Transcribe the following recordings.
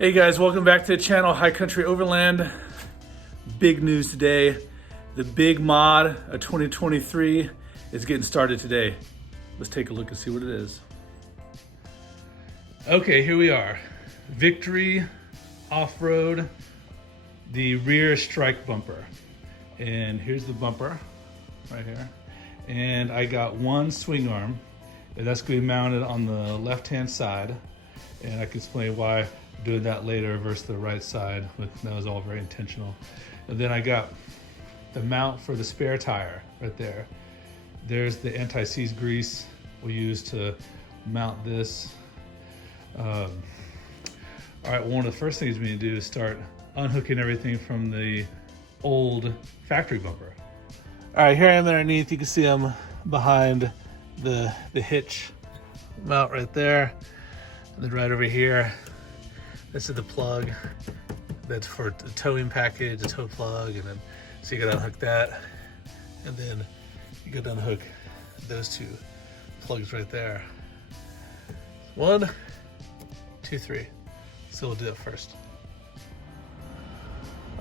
Hey guys, welcome back to the channel, High Country Overland. Big news today. The big mod of 2023 is getting started today. Let's take a look and see what it is. Okay, here we are. Victory Off-Road, the rear strike bumper. And here's the bumper right here. And I got one swing arm, and that's going to be mounted on the left-hand side. And I can explain why I'm doing that later versus the right side, but that was all very intentional. And then I got the mount for the spare tire right there. There's the anti-seize grease we use to mount this. All right, one of the first things we need to do is start unhooking everything from the old factory bumper. All right, here I am underneath. You can see I'm behind the hitch mount right there. And then right over here, this is the plug. That's for the towing package, the tow plug, and then so you gotta unhook that, and then you gotta unhook those two plugs right there. 1, 2, 3. So we'll do that first.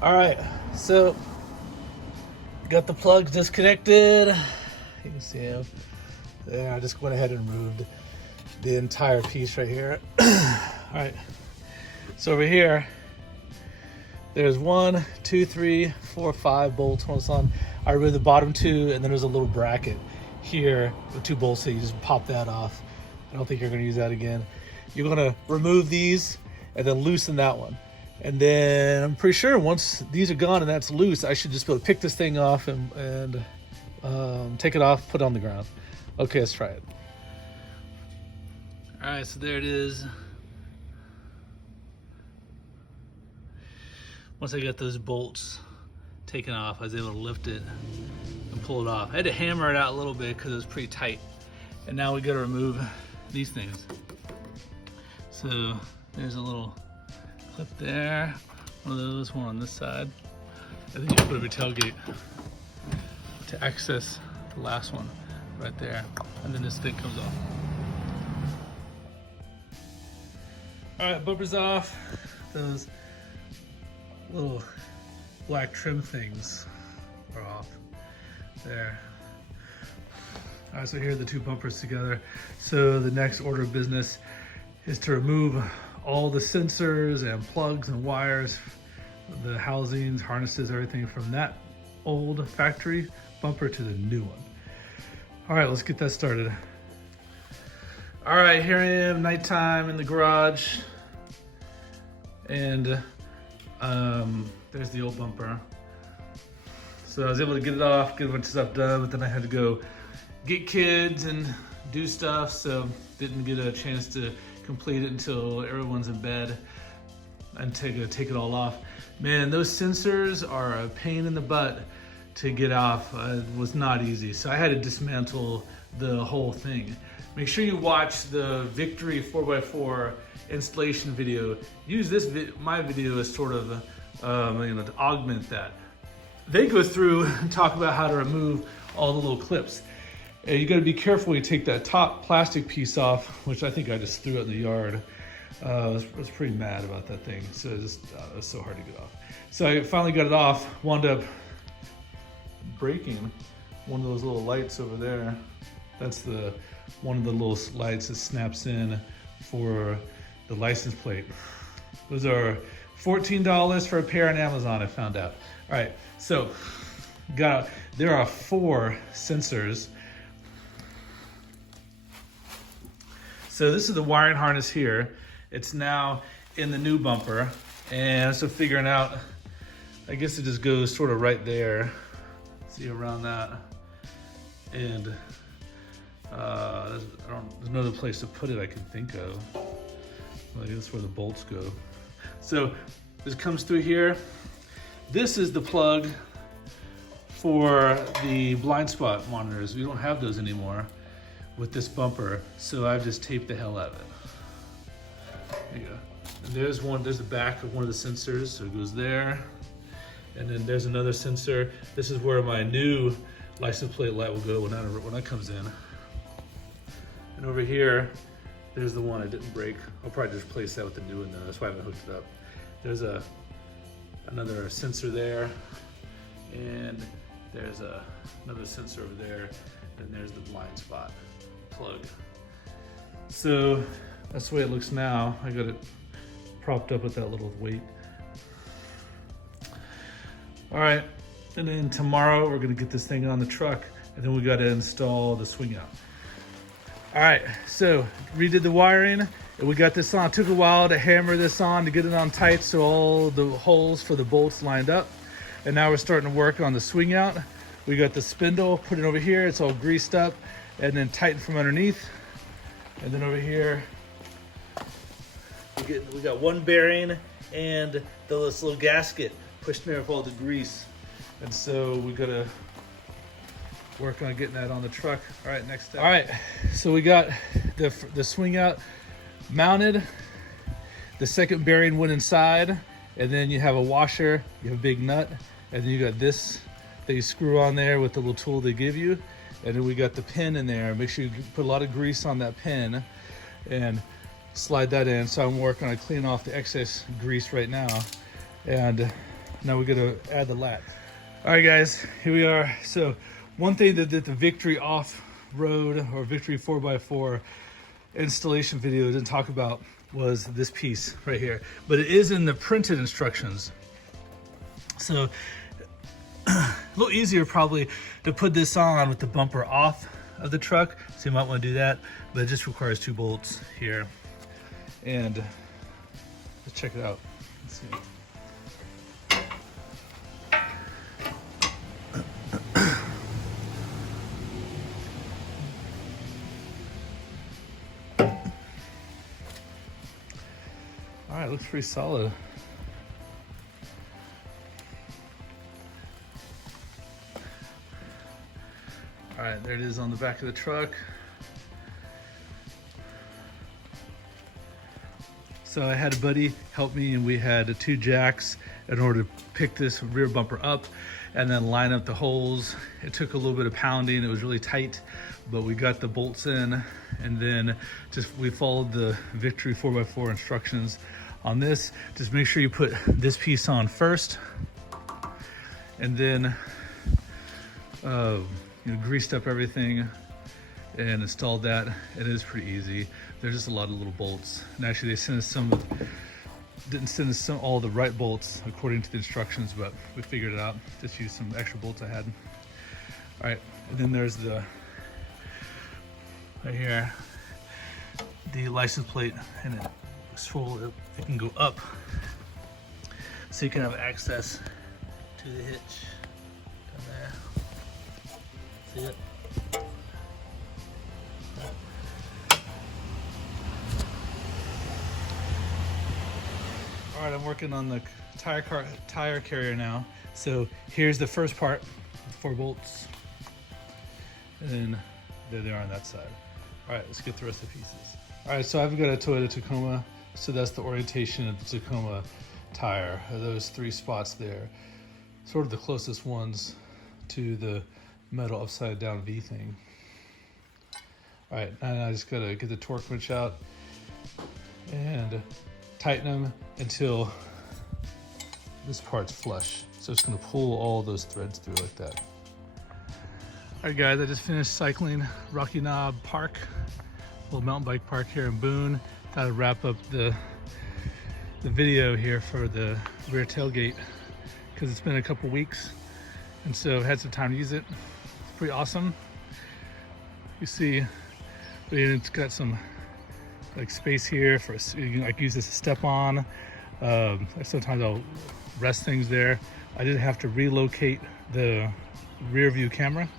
All right, so got the plugs disconnected. You can see them there. I just went ahead and removed the entire piece right here. All right, so over here, there's 1, 2, 3, 4, 5 bolts on. I removed the bottom 2, and then there's a little bracket here with 2 bolts, so you just pop that off. I don't think you're gonna use that again. You're gonna remove these and then loosen that one. And then I'm pretty sure once these are gone and that's loose, I should just be able to pick this thing off and take it off, put it on the ground. Okay, let's try it. All right, so there it is. Once I got those bolts taken off, I was able to lift it and pull it off. I had to hammer it out a little bit because it was pretty tight. And now we got to remove these things. So there's a little clip there, one of those, one on this side. I think you put up your tailgate to access the last one right there. And then this thing comes off. All right, bumper's off. Those little black trim things are off there. All right, so here are the 2 bumpers together. So the next order of business is to remove all the sensors and plugs and wires, the housings, harnesses, everything from that old factory bumper to the new one. All right, let's get that started. All right, here I am, nighttime in the garage. And there's the old bumper. So I was able to get it off, get a bunch of stuff done, but then I had to go get kids and do stuff, so didn't get a chance to complete it until everyone's in bed and take it all off. Man, those sensors are a pain in the butt to get off. It was not easy, so I had to dismantle the whole thing. Make sure you watch the Victory 4x4 installation video. Use my video as sort of to augment that. They go through and talk about how to remove all the little clips. You got to be careful when you take that top plastic piece off, which I think I just threw it in the yard. I was pretty mad about that thing, so it was so hard to get off. So I finally got it off, wound up breaking one of those little lights over there. That's one of the little lights that snaps in for the license plate. Those are $14 for a pair on Amazon, I found out. All right, so there are 4 sensors. So this is the wiring harness here. It's now in the new bumper. And so figuring out, I guess it just goes sort of right there. See around that. And there's no other place to put it I can think of. Well, I guess that's where the bolts go. So this comes through here. This is the plug for the blind spot monitors. We don't have those anymore with this bumper, so I've just taped the hell out of it. There you go. And there's the back of one of the sensors, so it goes there. And then there's another sensor. This is where my new license plate light will go when that comes in. And over here, There's the one I didn't break. I'll probably just replace that with the new one though. That's why I haven't hooked it up. There's another sensor there, and there's another sensor over there, and there's the blind spot plug. So that's the way it looks now. I got it propped up with that little weight. All right, and then tomorrow we're gonna get this thing on the truck, and then we gotta install the swing out. All right, so redid the wiring, and we got this on. It took a while to hammer this on to get it on tight so all the holes for the bolts lined up. And now we're starting to work on the swing out. We got the spindle, put it over here, it's all greased up, and then tightened from underneath. And then over here, we got one bearing and this little gasket pushed in there with all the grease. And so we gotta work on getting that on the truck. All right, next step. All right, so we got the swing out mounted. The second bearing went inside, and then you have a washer, you have a big nut, and then you got this that you screw on there with the little tool they give you. And then we got the pin in there. Make sure you put a lot of grease on that pin and slide that in. So I'm working on cleaning off the excess grease right now. And now we're gonna add the lat. All right guys, here we are. So one thing that the Victory off-road or Victory 4x4 installation video didn't talk about was this piece right here, but it is in the printed instructions. So a little easier probably to put this on with the bumper off of the truck. So you might want to do that, but it just requires 2 bolts here. And let's check it out. Let's see. All right, looks pretty solid. All right, there it is on the back of the truck. So I had a buddy help me, and we had 2 jacks in order to pick this rear bumper up and then line up the holes. It took a little bit of pounding. It was really tight, but we got the bolts in, and then we followed the Victory 4x4 instructions on this. Just make sure you put this piece on first, and then greased up everything and installed that. It is pretty easy. There's just a lot of little bolts, and actually they sent us didn't send us all the right bolts according to the instructions, but we figured it out. Just used some extra bolts I had. All right, and then there's right here, the license plate, and it can go up, so you can have access to the hitch down there. See it? All right, I'm working on the tire carrier now. So here's the first part, 4 bolts, and then there they are on that side. All right, let's get the rest of the pieces. All right, so I've got a Toyota Tacoma, so that's the orientation of the Tacoma tire. Those 3 spots there, sort of the closest ones to the metal upside down V thing. All right, and I just gotta get the torque wrench out and tighten them until this part's flush. So it's gonna pull all those threads through like that. All right guys, I just finished cycling Rocky Knob Park, little mountain bike park here in Boone. Thought I'd wrap up the video here for the rear tailgate because it's been a couple weeks, and so I've had some time to use it. It's pretty awesome. You see, it's got some like space here for you can like use this to step on. Sometimes I'll rest things there. I did have to relocate the rear view camera,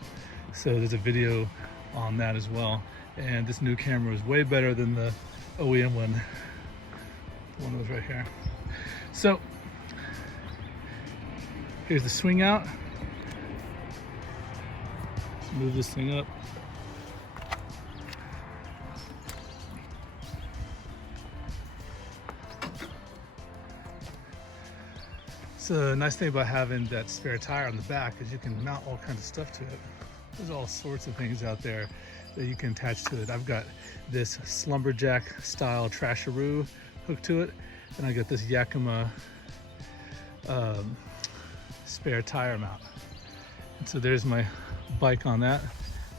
so there's a video on that as well. And this new camera is way better than the OEM one. The one that was right here. So here's the swing out. Let's move this thing up. So the nice thing about having that spare tire on the back is you can mount all kinds of stuff to it. There's all sorts of things out there that you can attach to it. I've got this Slumberjack style Trasharoo hooked to it, and I got this Yakima spare tire mount. And so there's my bike on that.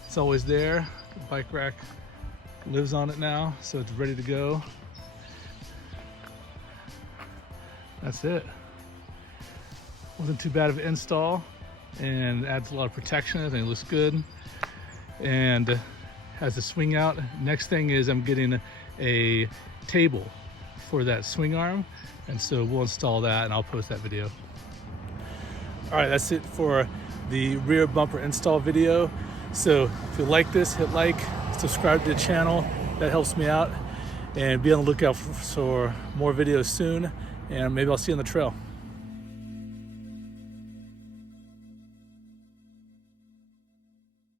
It's always there. The bike rack lives on it now, so it's ready to go. That's it. Wasn't too bad of an install, and adds a lot of protection. I think it looks good, and has a swing out. Next thing is I'm getting a table for that swing arm, and so we'll install that and I'll post that video. All right, that's it for the rear bumper install video. So if you like this, hit like, subscribe to the channel. That helps me out, and be on the lookout for more videos soon, and maybe I'll see you on the trail.